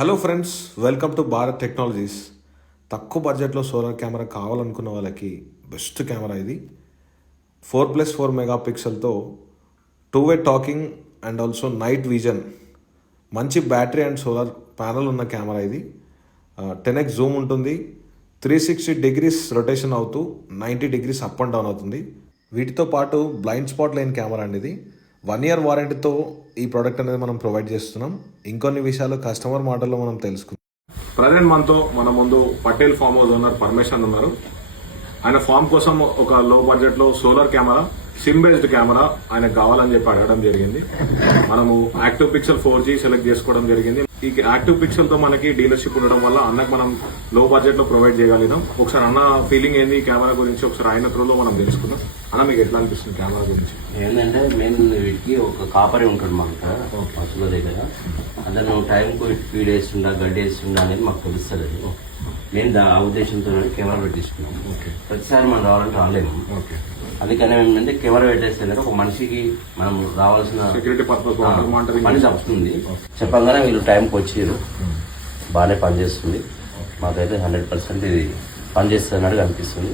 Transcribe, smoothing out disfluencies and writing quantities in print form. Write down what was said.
Hello friends, welcome to Bharat technologies. తక్కువ బడ్జెట్లో solar camera కావాలనుకున్న వాళ్ళకి బెస్ట్ కెమెరా ఇది. 4+4 మెగాపిక్సెల్తో 2-వే talking and also night vision, మంచి బ్యాటరీ అండ్ సోలార్ ప్యానల్ ఉన్న కెమెరా ఇది. 10x జూమ్ ఉంటుంది, 360 డిగ్రీస్ రొటేషన్ అవుతూ 90 డిగ్రీస్ అప్ అండ్ డౌన్ అవుతుంది. వీటితో పాటు బ్లైండ్ స్పాట్ లేని కెమెరా అండి ఇది. 1 year వారంటీతో ఈ ప్రోడక్ట్ అనేది మనం ప్రొవైడ్ చేస్తున్నాం. ఇంకొన్ని విషయాలు కస్టమర్ మాటల్లో మనం తెలుసుకుందాం. ప్రజెంట్ మనతో మన ముందు Patel farm house owner Parameshwar ఉన్నారు. ఆయన ఫామ్ కోసం ఒక లో బడ్జెట్ లో solar camera, sim based camera ఆయనకు కావాలని చెప్పి అడగడం జరిగింది. మనము యాక్టివ్ పిక్సెల్ 4G సెలెక్ట్ చేసుకోవడం జరిగింది. ఈ యాక్టివ్ పిక్సెల్ తో మనకి డీలర్షిప్ ఉండడం వల్ల అన్నకు మనం లో బడ్జెట్ లో ప్రొవైడ్ చేయగలిగినాం. ఒకసారి అన్న ఫీలింగ్ ఏంది ఈ కెమెరా గురించి ఒకసారి ఆయన త్రూలో మనం తెలుసుకుందాం. అన్న మీకు ఎట్లా అనిపిస్తుంది కెమెరా గురించి? ఏంటంటే మెయిన్ వీటికి ఒక కాపరే ఉంటుంది మాకు పశువుల దగ్గర. అతను టైంకు ఫీడ్ వేస్తుండా గడ్డి వేస్తుండా అనేది మాకు తెలుస్తుంది. మేము ఆ ఉద్దేశంతో కెమెరా పెట్టించుకున్నాం. ప్రతిసారి మనం రావాలంటే రాలేము. అందుకనే ఏంటంటే కెమెరా పెట్టేస్తే ఒక మనిషికి మనం రావాల్సిన సెక్యూరిటీ పర్పస్ పని వస్తుంది. చెప్పగానే వీళ్ళు టైంకి వచ్చారు, బాగానే పనిచేస్తుంది. మాకైతే 100% ఇది పనిచేస్తున్నట్టు అనిపిస్తుంది.